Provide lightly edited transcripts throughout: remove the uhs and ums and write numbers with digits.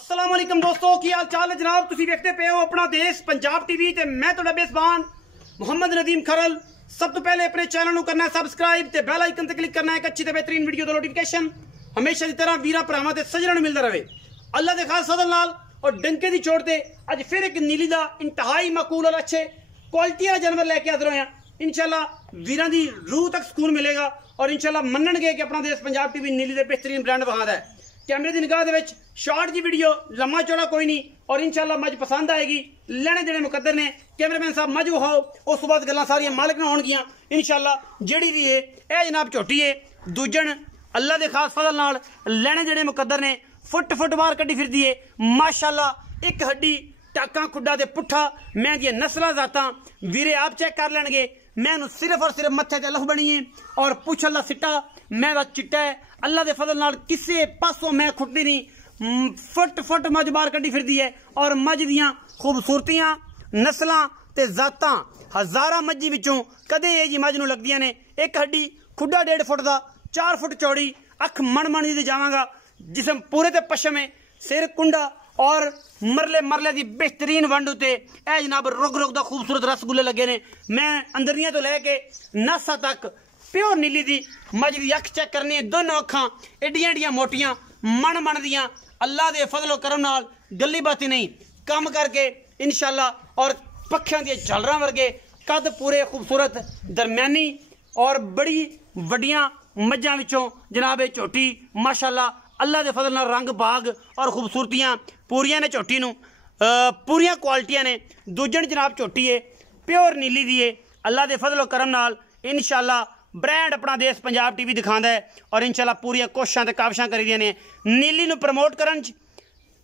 अस्सलाम वालेकुम दोस्तों, की हाल चाल है जनाब। तुसी देखते पे हो अपना देश पंजाब टीवी ते मैं तुहाडा बेज़बान मोहम्मद नदीम खरल। सब तो पहले अपने चैनल को करना है सबसक्राइब ते बेल आइकन ते क्लिक करना है एक अच्छी ते बेहतरीन वीडियो दा नोटिफिकेशन हमेशा की तरह वीरा भरावां ते सज्जणां नूं मिलदा रहे। अल्लाह दे खास फजल नाल और डंके दी चोट ते अज फिर एक नीली दा इंतहाई माकूल और अच्छे क्वालिटी वाला जानवर लैके हाज़र होए हैं। इंशाल्लाह वीरां दी रूह तक सुकून मिलेगा और इंशाल्लाह मनणगे कि अपना देश पंजाब टीवी नीली दे बेहतरीन ब्रांड विखादा है। कैमरे की निगाह दे शॉर्ट जी वीडियो लम्मा चौड़ा कोई नहीं और इंशाल्लाह मज पसंद आएगी। लेने देने मुकद्दर ने कैमरामैन साहब मज विखाओ, उस बाद गल्लां सारियां मालिक ना होणगियां इंशाल्लाह। जेड़ी भी है ए जनाब झोटी है दूजन अल्लाह दे खास फजल नाल लेने देने मुकद्दर ने फुट बाहर कड्डी फिरदी है माशाल्लाह। एक हड्डी टाका खुड्डा दे पुट्ठा मैं दी नस्लां जातां वीरे आप चेक कर लैणगे। मैं सिर्फ और सिर्फ मत्थे ते लख बनी है और पुछल दा सिट्टा मैं दा चिट्टा है। अल्लाह दे फजल नाल किसे पासों मैं खुटदी नहीं, फुट मज बाहर कड्डी फिरदी है और मज दियां खूबसूरतियां नस्लां ते जातां हजारां मज्जी विचों कदे ये जी मज नूं लगदियां ने। एक हड्डी खुड्डा 1.5 फुट दा 4 फुट चौड़ी, अख मन दी जावांगा, जिसम पूरे ते पश्चिम में सिर कुंडा और मरले दी बेहतरीन वंड उते ए जनाब रुग दा खूबसूरत रसगुल्ले लगे ने। मैं अंदरियां तो लैके नासा तक प्योर नीली दी मज दी अख चेक करनी है। दोनों अखां एडियां एडियां मोटियां मन दियां अल्लाह दे फजलो करम नाल गली बाती नहीं कम करके इंशाल्लाह और पक्खियां दी झालरां वर्गे कद पूरे खूबसूरत दरम्यानी और बड़ी वड्डियां मज्जां विचों जनाब झोटी माशाल्लाह अल्लाह दे फजल नाल रंग बाग और खूबसूरतियां पूरियां ने झोटी नूं पूरियां क्वालिटियां ने। दूजन जनाब झोटी है प्योर नीली दी है अल्लाह दे फजलो करम नाल इंशाल्लाह ब्रांड अपना देश पंजाब टीवी दिखांदा है और इंशाल्लाह पूरी कोशिशां ते काविशां करी दियां ने नीली नूं प्रमोट करन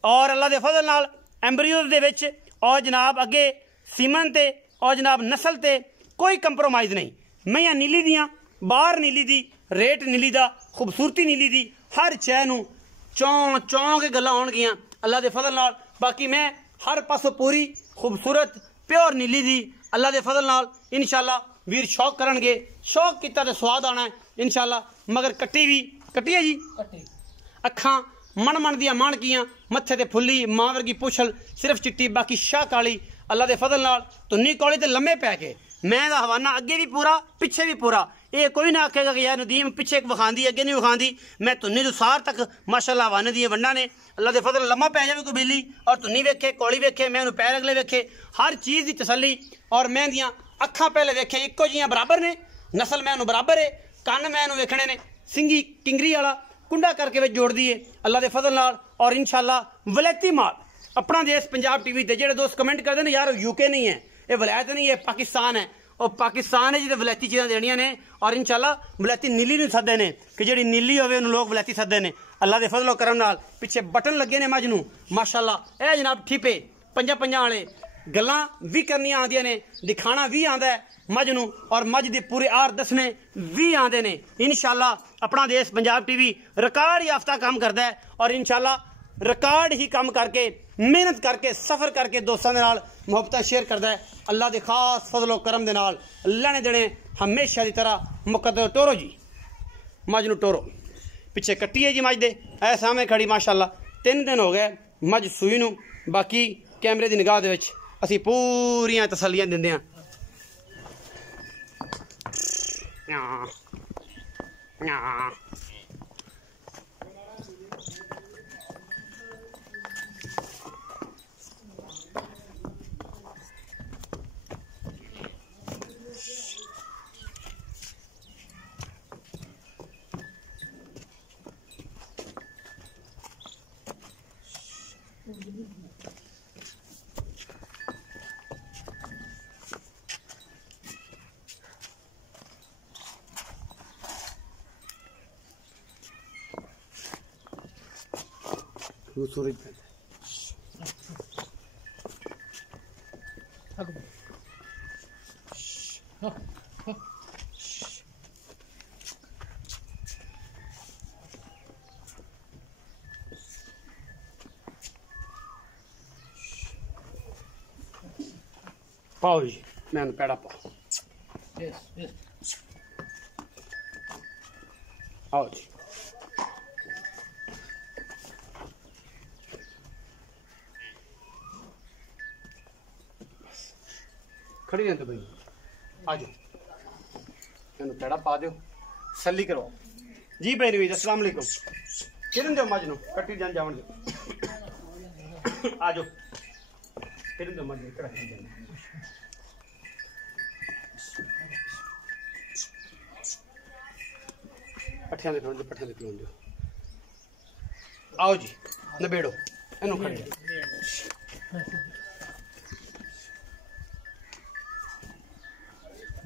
और अल्लाह दे फजल नाल एम्ब्रियोज दे विच और जनाब अगे सीमन ते और जनाब नस्ल ते कोई कंप्रोमाइज़ नहीं। मैं नीली दियां बाहर नीली दी रेट नीली दा खूबसूरती नीली दी हर शै नूं चौं के गल्लां होणगियां अल्लाह दे फजल नाल। बाकी मैं हर पासों पूरी खूबसूरत प्योर नीली दी अल्लाह दे फजल नाल इंशाल्लाह वीर शौक करनगे। शौक किता ते स्वाद आना है इंशाल्लाह। मगर कट्टी है जी अखां मन दियां माणकियां मत्थे ते फुल्ली मां वर्गी पुछल सिर्फ चिट्टी बाकी शाह काली अल्लाह दे फजल नाल तुन्नी कौली ते लम्मे पै के मैं दा हवाना अगे भी पूरा पिछे भी पूरा। ये कोई ना आखेगा कि यार नदीम पिछे विखांदी अगे नहीं विखांदी। मैं तुन्नी तो सार तक माशाल्लाह हवाने दी वंडा ने अल्लाह दे फजल लम्मा पै जावे कोई बिल्ली और तुन्नी वेखे कौली वेखे मैं पैर अगले वेखे हर चीज़ की तसली और मैं दियां अखां पहले वेखे इक्को जियां बराबर ने नस्ल मैं बराबर है कन्न मैं वेखने ने सिंगी किंगरी वाला कुंडा करके वे जोड़ दिए अल्लाह दे फजल नाल और इंशाल्लाह वलैती माल अपना देश पंजाब टीवी ते जेड़े दोस्त कमेंट करते हैं यार यूके नहीं है ये वलैत नहीं है पाकिस्तान है और पाकिस्तान है जिसे वलैती चीज़ां देनियां ने और इंशाल्लाह वलैती नीली नूं सददे ने कि जेड़ी नीली होवे उन्हें लोग वलैती सददे ने अल्लाह दे फजलो करम नाल। पिछे बटन लगे ने मज नूं माशाल्लाह ए जनाब ठीपे पंजा वाले गल्लां भी करनियां आंदियां ने दिखाना भी आंदा है मज नूं और मज दे पूरे आर दसने भी आंदे ने इंशाल्लाह। अपना देश पंजाब टीवी रिकॉर्ड याफ्ता काम करदा है और इंशाल्लाह रिकॉर्ड ही काम करके मेहनत करके सफर करके दोस्तों के नाल मुहब्बत शेयर करता है अल्लाह के खास फजलो करम दे नाल लेने देने हमेशा की तरह मुकद्दर। टोरो जी मज नूं टोरो पिछे कट्टी है जी मज दे ऐ सामने खड़ी माशाल्लाह 3 दिन हो गए मज सूई नूं। बाकी कैमरे की निगाह दे विच असीं पूरियां तसल्लियां दिंदे हां। सूरज पाओ जी मैं पैड़ा पाओ आओ जी खड़ी रहते भाई आ जाओ इन्हू पेड़ा पा दो सली करवाओ जी भाई नवीद अस्सलाम वालेकुम किरन दो मज नु कट्टी जान जावन दो आ जाओ किरन दो मज कट्टी जान पट्ठियां दे खलों पट्ठियां दे खलों दो आओ जी नबेड़ो इन्हू खड़ी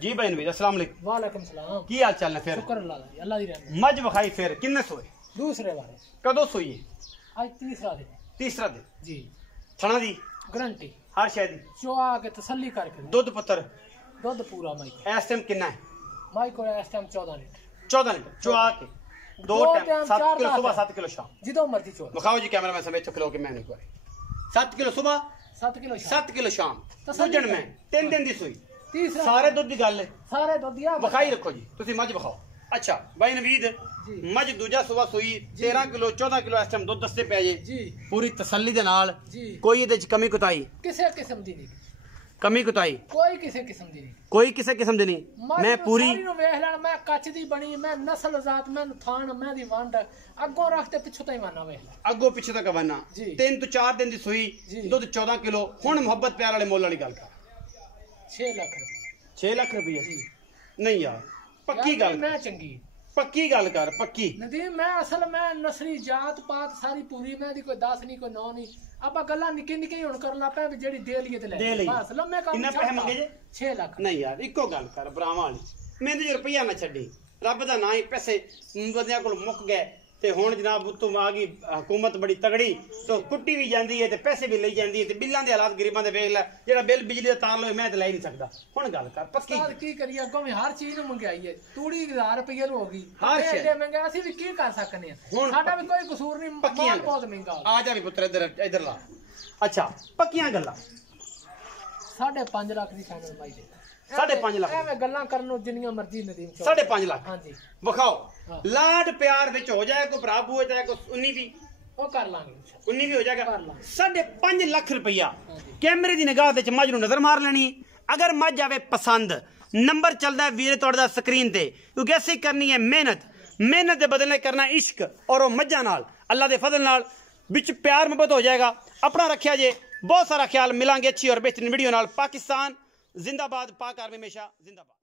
जी भाई नवीद अस्सलाम वालेकुम वालेकुम सलाम की हाल चाल है फिर शुक्र अल्लाह दा अल्लाह दी रहमत मज विखाई फिर किन्ने सोए दूसरे बारे कदों सोई है आज तीसरा दिन तीसरा दिन जी थना दी गारंटी हर शय दी जो आके तसल्ली करके दुध पुत्र दूध पूरा माई को इस टाइम कितना है माई को इस टाइम 14 लीटर 14 लीटर चुआ के दो टाइम 7 किलो सुबह 7 किलो शाम जिदो मर्जी चो दिखाओ जी कैमरा मैन समेत खलो के मैंने एक बार 7 किलो सुबह 7 किलो 7 किलो शाम तसल्ली दूजन में 3 दिन दी सुई तीसरा सारे दुध दी गल है सारे दूध दिया विखाई रखो जी तुसी मज विखाओ अच्छा भाई नवीद जी मज दूजा सुबह सुई 13 किलो 14 किलो इस टाइम दुध दसते पे जे जी पूरी तसल्ली दे नाल जी कोई ਇਹਦੇ ਚ ਕਮੀ ਕੁਤਾਈ किसे किस्म दी नहीं कमी कुताई कोई किसे किस्म दी नहीं कोई किसी किस्म दी नहीं मैं पूरी सारी नु वेख लेना मैं कच्च दी बनी मैं नस्ल जात मैं थान मैं दी वंड अगो रखते पिछो ताई माना वेख ले अगो पिछे तक वना जी। 3 तो 4 दिन दी सुई जी। दुध 14 किलो हुन मोहब्बत प्यार वाले मोल वाली गल कर 6 लाख रुपए 6 लाख रुपये जी नहीं यार पक्की यार गल मैं चंगी पक्की गल कर पक्की नदीम मैं असल मैं नसली जात पात सारी पूरी मैं दी कोई 10 नहीं कोई 9 नहीं आपा गल्ला निके निके हुन करना पे जेड़ी दे लिए ते दे ले ਲਈ। बस लम्मे काम किन्ना पैसे मंगे जे 6 लाख नहीं यार इको गल कर भरावां वाली मैंने जो रुपया ना छड्डी रब दा ना ही पैसे बंदियां कोल मुक गए ते हुन जनाब उत्तों आ गई हुकूमत बड़ी तगड़ी तो कुट्टी भी जांदी है ते पैसे भी लई जांदी है ते बिल्लां दे हालात गरीबां दे वेख ले जेड़ा बिल बिजली दा तार लोए मैं ते लाई नहीं सकदा हुन गल कर पक्की साल की करिए अगो में हर चीज नु मंगाई है तूड़ी 1000 रुपए हो गई हर ते शे। एडे महंगे असि भी की कर सकने हुन साडा भी कोई कसूर नहीं पक्की माल बहुत महंगा आ जा भी पुत्र इधर इधर ला अच्छा पक्कियां गल्लां 5.5 लाख दी फाइनल पाई दे 5.5 लाख ਐਵੇਂ ਗੱਲਾਂ ਕਰਨ ਨੂੰ ਜਿੰਨੀਆਂ ਮਰਜ਼ੀ ਨਦੀਮ ਚੌਕ 5.5 लाख ਹਾਂਜੀ ਵਿਖਾਓ हाँ। लाड प्यार विच हो जाए कोई भरा बूए चाहे कोई 19 भी ਉਹ ਕਰ ਲਾਂਗੇ 19 भी हो जाएगा कर ला। 5.5 लाख रुपया हाँ जी। कैमरे की निगाह विच मज नूं नजर मार लेनी अगर मज आवे पसंद नंबर चलदा है वीरे तोड़दा स्क्रीन ते क्योंकि ऐसी करनी है मेहनत मेहनत दे बदले करना इश्क और वो मज्जा नाल अल्लाह दे फजल नाल विच प्यार मोहब्बत हो जाएगा अपना रखिया जे बहुत सारा ख्याल मिलांगे अच्छी और बेहतरीन वीडियो नाल पाकिस्तान जिंदाबाद पाक आर्मी हमेशा जिंदाबाद।